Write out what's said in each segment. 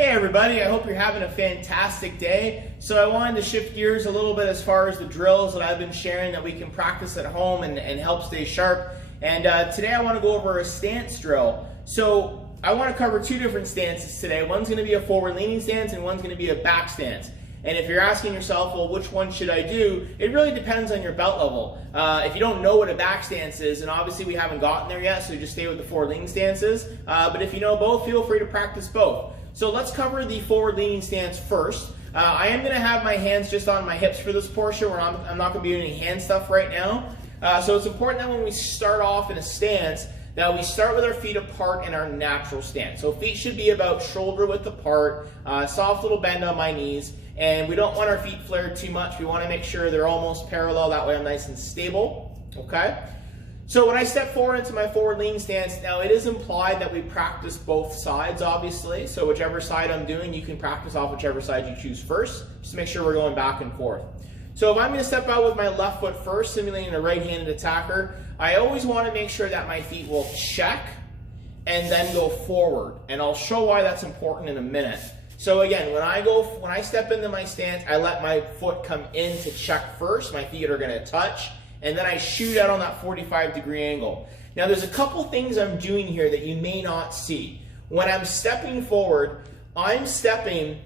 Hey everybody, I hope you're having a fantastic day. So I wanted to shift gears a little bit as far as the drills that I've been sharing that we can practice at home and help stay sharp. And today I want to go over a stance drill. So I want to cover two different stances today. One's going to be a forward leaning stance and one's going to be a back stance. And if you're asking yourself, well, which one should I do? It really depends on your belt level. If you don't know what a back stance is, and obviously we haven't gotten there yet, so just stay with the forward leaning stances. But if you know both, feel free to practice both. So let's cover the forward leaning stance first. I am going to have my hands just on my hips for this portion where I'm not going to be doing any hand stuff right now. So it's important that when we start off in a stance, that we start with our feet apart in our natural stance. So feet should be about shoulder width apart, soft little bend on my knees, and we don't want our feet flared too much. We want to make sure they're almost parallel, that way I'm nice and stable, okay? So when I step forward into my forward leaning stance, now it is implied that we practice both sides, obviously. So whichever side I'm doing, you can practice off whichever side you choose first, just to make sure we're going back and forth. So if I'm going to step out with my left foot first, simulating a right-handed attacker, I always want to make sure that my feet will check and then go forward. And I'll show why that's important in a minute. So again, when I step into my stance, I let my foot come in to check first. My feet are going to touch. And then I shoot out on that 45-degree angle. Now there's a couple things I'm doing here that you may not see. When I'm stepping forward, I'm stepping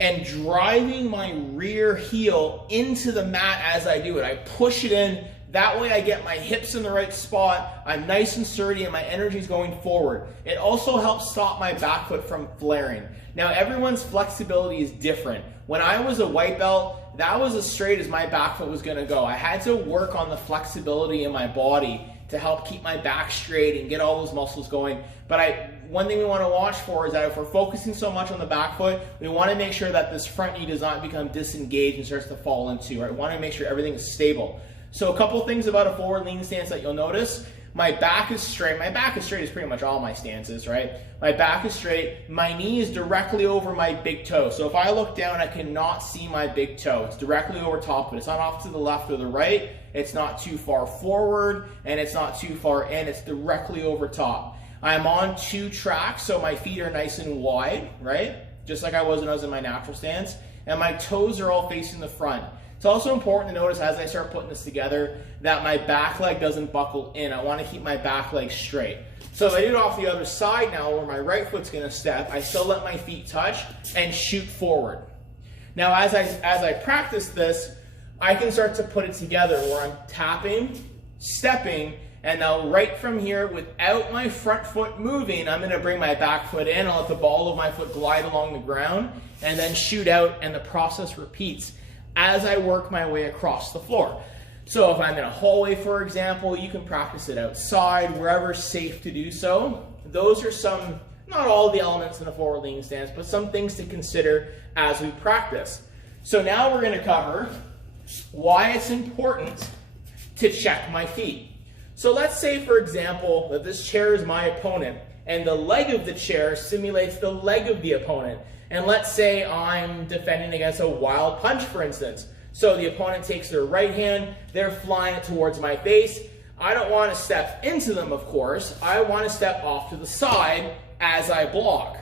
and driving my rear heel into the mat as I do it. I push it in. That way I get my hips in the right spot. I'm nice and sturdy and my energy is going forward. It also helps stop my back foot from flaring. Now everyone's flexibility is different. When I was a white belt, that was as straight as my back foot was gonna go. I had to work on the flexibility in my body to help keep my back straight and get all those muscles going. But one thing we wanna watch for is that if we're focusing so much on the back foot, we wanna make sure that this front knee does not become disengaged and starts to fall into, right? We wanna make sure everything is stable. So a couple things about a forward leaning stance that you'll notice. My back is straight. My back is straight is pretty much all my stances, right? My back is straight. My knee is directly over my big toe. So if I look down, I cannot see my big toe. It's directly over top, but it's not off to the left or the right. It's not too far forward, and it's not too far in. It's directly over top. I'm on two tracks, so my feet are nice and wide, right? Just like I was when I was in my natural stance. And my toes are all facing the front. It's also important to notice as I start putting this together that my back leg doesn't buckle in. I want to keep my back leg straight. So if I do it off the other side now where my right foot's going to step, I still let my feet touch and shoot forward. Now as I practice this, I can start to put it together where I'm tapping, stepping, and now right from here without my front foot moving, I'm going to bring my back foot in. I'll let the ball of my foot glide along the ground and then shoot out, and the process repeats as I work my way across the floor. So if I'm in a hallway, for example, you can practice it outside, wherever safe to do so. Those are some, not all the elements in a forward leaning stance, but some things to consider as we practice. So now we're going to cover why it's important to check my feet. So let's say, for example, that this chair is my opponent, and the leg of the chair simulates the leg of the opponent. And let's say I'm defending against a wild punch, for instance. So the opponent takes their right hand, they're flying it towards my face. I don't want to step into them, of course. I want to step off to the side as I block.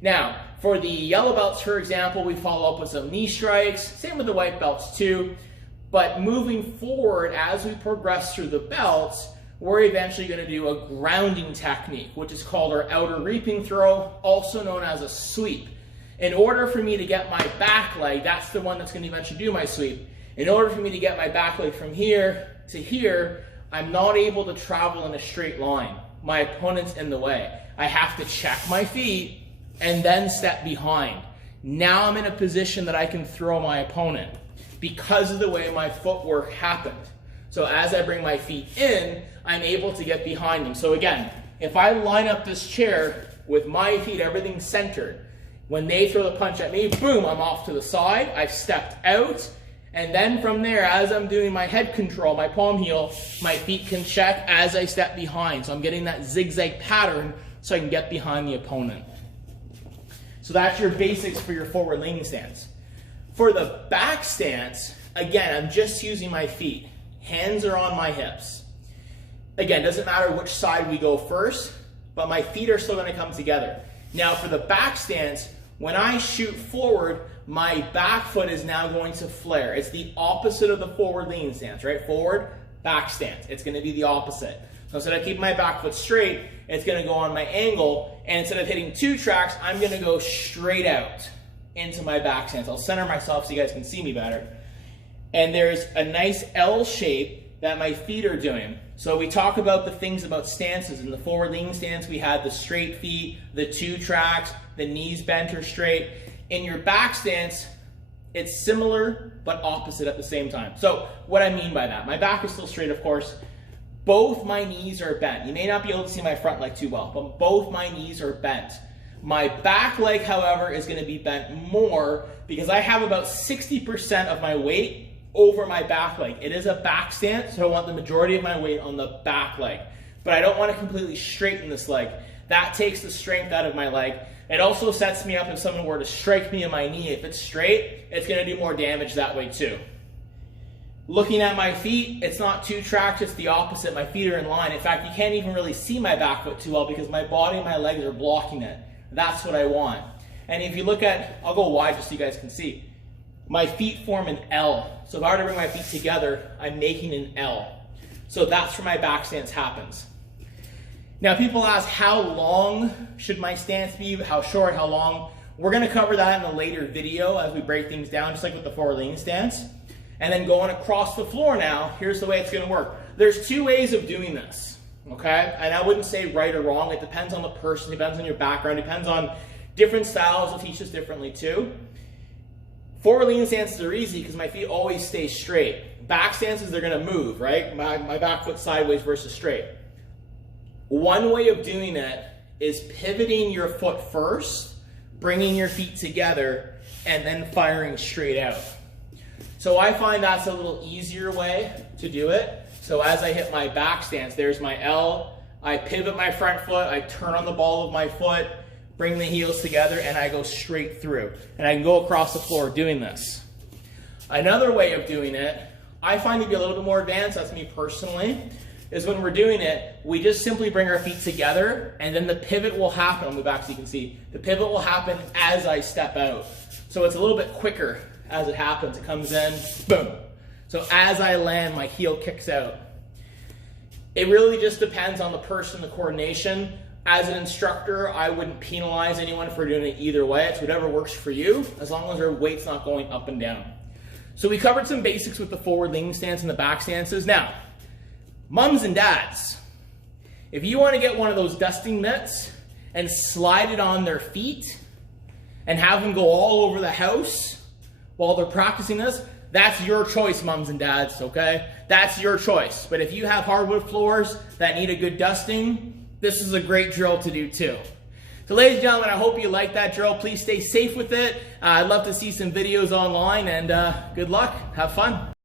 Now, for the yellow belts, for example, we follow up with some knee strikes. Same with the white belts too. But moving forward as we progress through the belts, we're eventually going to do a grounding technique, which is called our outer reaping throw, also known as a sweep. In order for me to get my back leg, that's the one that's going to eventually do my sweep. In order for me to get my back leg from here to here, I'm not able to travel in a straight line. My opponent's in the way. I have to check my feet and then step behind. Now I'm in a position that I can throw my opponent because of the way my footwork happened. So as I bring my feet in, I'm able to get behind them. So again, if I line up this chair with my feet, everything's centered. When they throw the punch at me, boom, I'm off to the side. I've stepped out. And then from there, as I'm doing my head control, my palm heel, my feet can check as I step behind. So I'm getting that zigzag pattern so I can get behind the opponent. So that's your basics for your forward leaning stance. For the back stance, again, I'm just using my feet. Hands are on my hips. Again, doesn't matter which side we go first, but my feet are still going to come together. Now for the back stance, when I shoot forward, my back foot is now going to flare. It's the opposite of the forward lean stance, right? Forward, back stance. It's going to be the opposite. So instead of keeping my back foot straight, it's going to go on my angle, and instead of hitting 2 tracks, I'm going to go straight out into my back stance. I'll center myself so you guys can see me better. And there's a nice L shape that my feet are doing. So we talk about the things about stances. In the forward lean stance, we had the straight feet, the 2 tracks, the knees bent or straight. In your back stance, it's similar but opposite at the same time. So what I mean by that, my back is still straight, of course. Both my knees are bent. You may not be able to see my front leg too well, but both my knees are bent. My back leg, however, is going to be bent more because I have about 60% of my weight over my back leg. It is a back stance, so I want the majority of my weight on the back leg. But I don't want to completely straighten this leg. That takes the strength out of my leg. It also sets me up if someone were to strike me in my knee. If it's straight, it's going to do more damage that way too. Looking at my feet, it's not 2 tracks, it's the opposite. My feet are in line. In fact, you can't even really see my back foot too well because my body and my legs are blocking it. That's what I want. And if you look at, I'll go wide just so you guys can see. My feet form an L. So if I were to bring my feet together, I'm making an L. So that's where my back stance happens. Now people ask, how long should my stance be? How short, how long? We're gonna cover that in a later video as we break things down, just like with the forward lean stance. And then going across the floor now, here's the way it's gonna work. There's 2 ways of doing this, okay? And I wouldn't say right or wrong. It depends on the person, it depends on your background, it depends on different styles. Will teach us differently too. Forward lean stances are easy because my feet always stay straight. Back stances, they're gonna move, right? My back foot sideways versus straight. One way of doing it is pivoting your foot first, bringing your feet together, and then firing straight out. So I find that's a little easier way to do it. So as I hit my back stance, there's my L, I pivot my front foot, I turn on the ball of my foot, bring the heels together, and I go straight through. And I can go across the floor doing this. Another way of doing it, I find to be a little bit more advanced, that's me personally, is when we're doing it, we just simply bring our feet together, and then the pivot will happen. I'll move back so you can see. The pivot will happen as I step out. So it's a little bit quicker as it happens. It comes in, boom. So as I land, my heel kicks out. It really just depends on the person, the coordination. As an instructor, I wouldn't penalize anyone for doing it either way. It's whatever works for you, as long as their weight's not going up and down. So we covered some basics with the forward lean stance and the back stances. Now, mums and dads, if you want to get one of those dusting mitts and slide it on their feet and have them go all over the house while they're practicing this, that's your choice, mums and dads, okay? That's your choice. But if you have hardwood floors that need a good dusting, this is a great drill to do too. So ladies and gentlemen, I hope you like that drill. Please stay safe with it. I'd love to see some videos online, and good luck. Have fun.